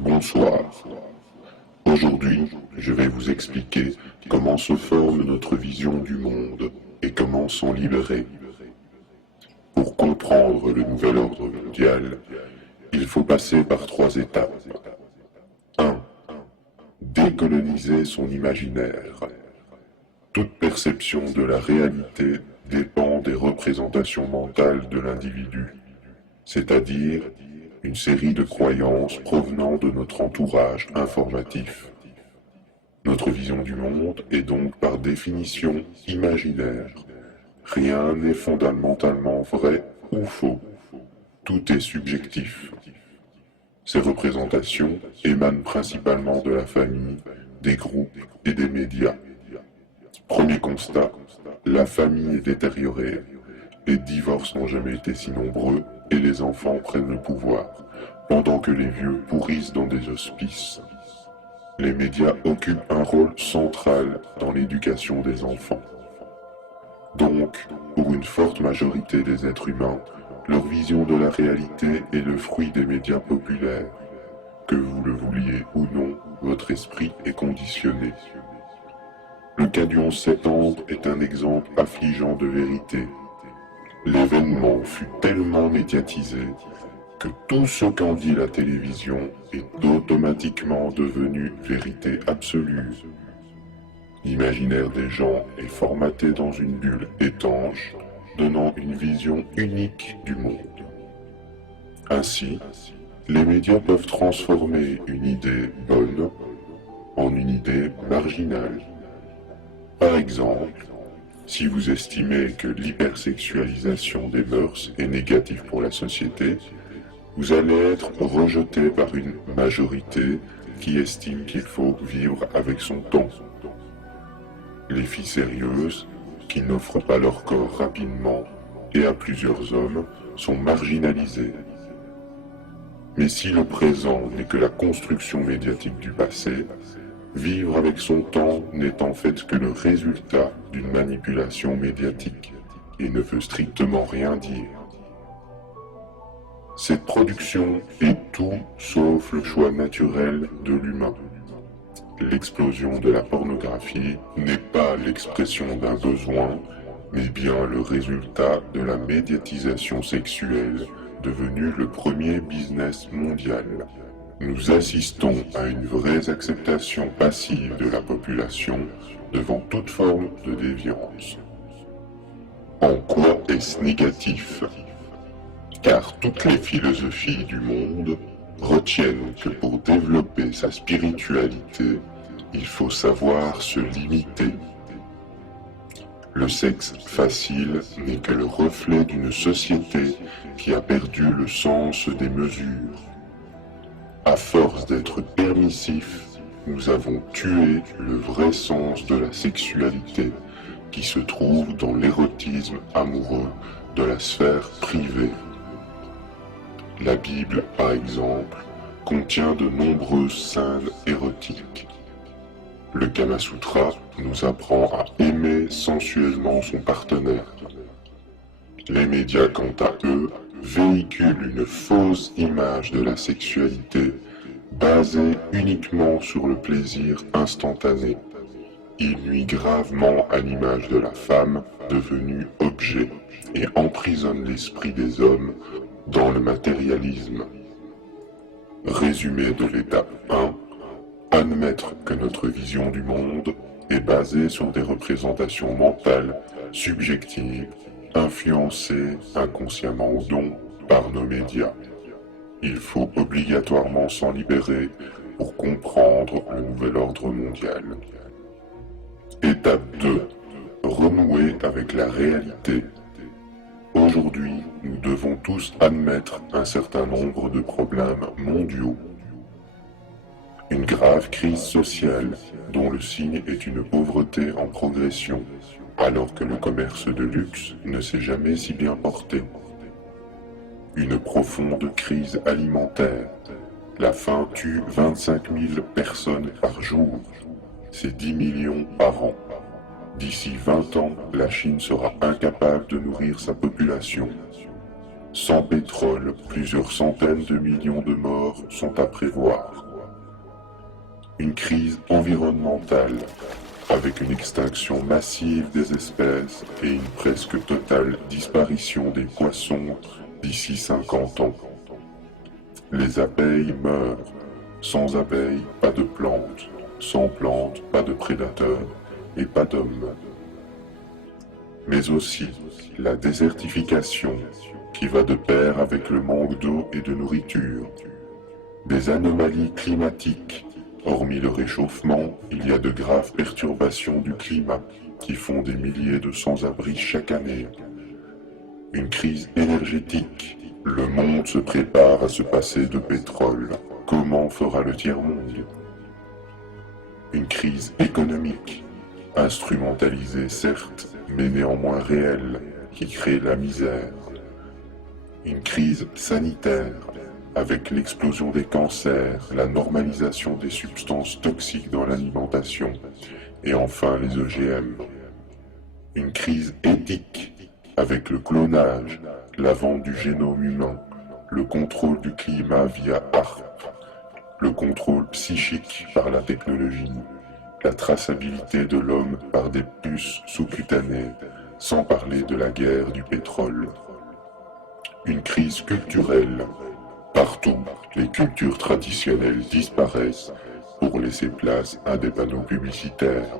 Bonsoir. Aujourd'hui, je vais vous expliquer comment se forme notre vision du monde et comment s'en libérer. Pour comprendre le nouvel ordre mondial, il faut passer par 3 étapes. 1. Décoloniser son imaginaire. Toute perception de la réalité dépend des représentations mentales de l'individu, c'est-à-dire une série de croyances provenant de notre entourage informatif. Notre vision du monde est donc par définition imaginaire. Rien n'est fondamentalement vrai ou faux. Tout est subjectif. Ces représentations émanent principalement de la famille, des groupes et des médias. Premier constat, la famille est détériorée. Les divorces n'ont jamais été si nombreux et les enfants prennent le pouvoir, pendant que les vieux pourrissent dans des hospices. Les médias occupent un rôle central dans l'éducation des enfants. Donc, pour une forte majorité des êtres humains, leur vision de la réalité est le fruit des médias populaires. Que vous le vouliez ou non, votre esprit est conditionné. Le cas du 11 septembre est un exemple affligeant de vérité. L'événement fut tellement médiatisé que tout ce qu'en dit la télévision est automatiquement devenu vérité absolue. L'imaginaire des gens est formaté dans une bulle étanche, donnant une vision unique du monde. Ainsi, les médias peuvent transformer une idée bonne en une idée marginale. Par exemple, si vous estimez que l'hypersexualisation des mœurs est négative pour la société, vous allez être rejeté par une majorité qui estime qu'il faut vivre avec son temps. Les filles sérieuses, qui n'offrent pas leur corps rapidement et à plusieurs hommes, sont marginalisées. Mais si le présent n'est que la construction médiatique du passé, vivre avec son temps n'est en fait que le résultat d'une manipulation médiatique et ne veut strictement rien dire. Cette production est tout sauf le choix naturel de l'humain. L'explosion de la pornographie n'est pas l'expression d'un besoin, mais bien le résultat de la médiatisation sexuelle devenue le premier business mondial. Nous assistons à une vraie acceptation passive de la population devant toute forme de déviance. En quoi est-ce négatif ? Car toutes les philosophies du monde retiennent que pour développer sa spiritualité, il faut savoir se limiter. Le sexe facile n'est que le reflet d'une société qui a perdu le sens des mesures. À force d'être permissif, nous avons tué le vrai sens de la sexualité qui se trouve dans l'érotisme amoureux de la sphère privée. La Bible, par exemple, contient de nombreuses scènes érotiques. Le Kama Sutra nous apprend à aimer sensuellement son partenaire. Les médias, quant à eux, véhiculent une fausse image de la sexualité basée uniquement sur le plaisir instantané. Ils nuisent gravement à l'image de la femme devenue objet et emprisonnent l'esprit des hommes dans le matérialisme. Résumé de l'étape 1, admettre que notre vision du monde est basée sur des représentations mentales, subjectives, influencées inconsciemment ou non par nos médias. Il faut obligatoirement s'en libérer pour comprendre le nouvel ordre mondial. Étape 2. Renouer avec la réalité. Aujourd'hui, nous devons tous admettre un certain nombre de problèmes mondiaux. Une grave crise sociale dont le signe est une pauvreté en progression, alors que le commerce de luxe ne s'est jamais si bien porté. Une profonde crise alimentaire. La faim tue 25 000 personnes par jour. C'est 10 millions par an. D'ici 20 ans, la Chine sera incapable de nourrir sa population. Sans pétrole, plusieurs centaines de millions de morts sont à prévoir. Une crise environnementale, avec une extinction massive des espèces et une presque totale disparition des poissons d'ici 50 ans. Les abeilles meurent. Sans abeilles, pas de plantes. Sans plantes, pas de prédateurs et pas d'hommes. Mais aussi la désertification qui va de pair avec le manque d'eau et de nourriture. Des anomalies climatiques. Hormis le réchauffement, il y a de graves perturbations du climat qui font des milliers de sans-abri chaque année. Une crise énergétique. Le monde se prépare à se passer de pétrole. Comment fera le tiers-monde? Une crise économique. Instrumentalisée certes, mais néanmoins réelle, qui crée la misère. Une crise sanitaire, avec l'explosion des cancers, la normalisation des substances toxiques dans l'alimentation, et enfin les OGM. Une crise éthique, avec le clonage, la vente du génome humain, le contrôle du climat via ARP, le contrôle psychique par la technologie, la traçabilité de l'homme par des puces sous-cutanées, sans parler de la guerre du pétrole. Une crise culturelle. Partout, les cultures traditionnelles disparaissent pour laisser place à des panneaux publicitaires.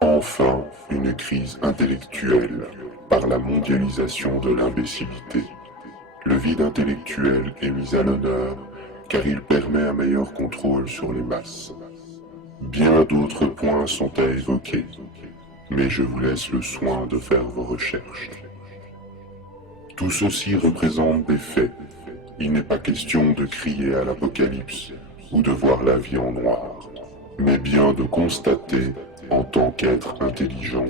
Enfin, une crise intellectuelle par la mondialisation de l'imbécilité. Le vide intellectuel est mis à l'honneur car il permet un meilleur contrôle sur les masses. Bien d'autres points sont à évoquer, mais je vous laisse le soin de faire vos recherches. Tout ceci représente des faits. Il n'est pas question de crier à l'apocalypse ou de voir la vie en noir, mais bien de constater, en tant qu'être intelligent,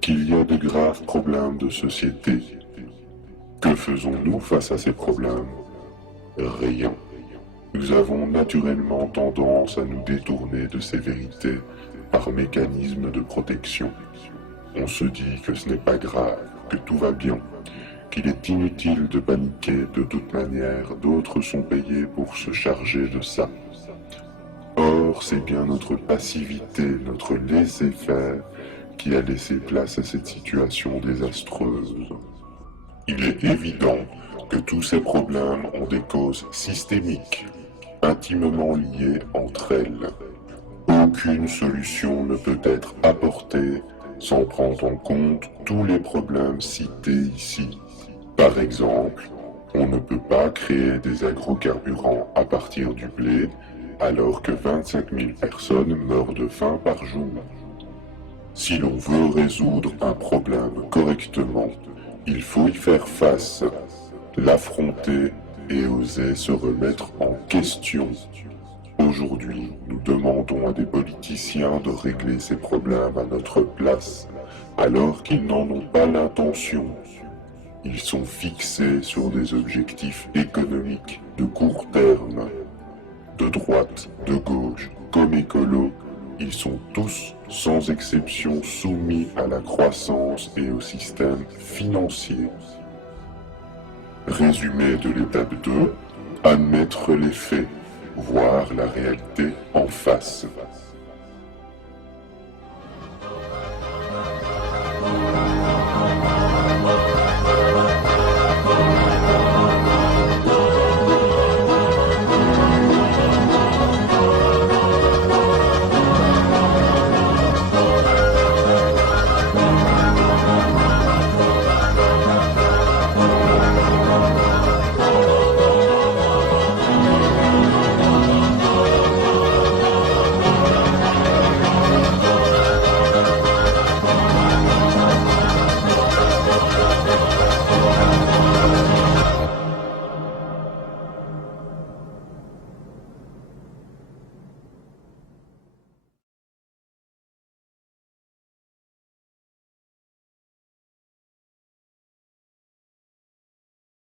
qu'il y a de graves problèmes de société. Que faisons-nous face à ces problèmes? Rien. Nous avons naturellement tendance à nous détourner de ces vérités par mécanisme de protection. On se dit que ce n'est pas grave, que tout va bien, qu'il est inutile de paniquer, de toute manière, d'autres sont payés pour se charger de ça. Or, c'est bien notre passivité, notre laisser-faire qui a laissé place à cette situation désastreuse. Il est évident que tous ces problèmes ont des causes systémiques, intimement liées entre elles. Aucune solution ne peut être apportée sans prendre en compte tous les problèmes cités ici. Par exemple, on ne peut pas créer des agrocarburants à partir du blé alors que 25 000 personnes meurent de faim par jour. Si l'on veut résoudre un problème correctement, il faut y faire face, l'affronter et oser se remettre en question. Aujourd'hui, nous demandons à des politiciens de régler ces problèmes à notre place, alors qu'ils n'en ont pas l'intention. Ils sont fixés sur des objectifs économiques de court terme. De droite, de gauche, comme écolos, ils sont tous, sans exception, soumis à la croissance et au système financier. Résumé de l'étape 2, admettre les faits, voir la réalité en face.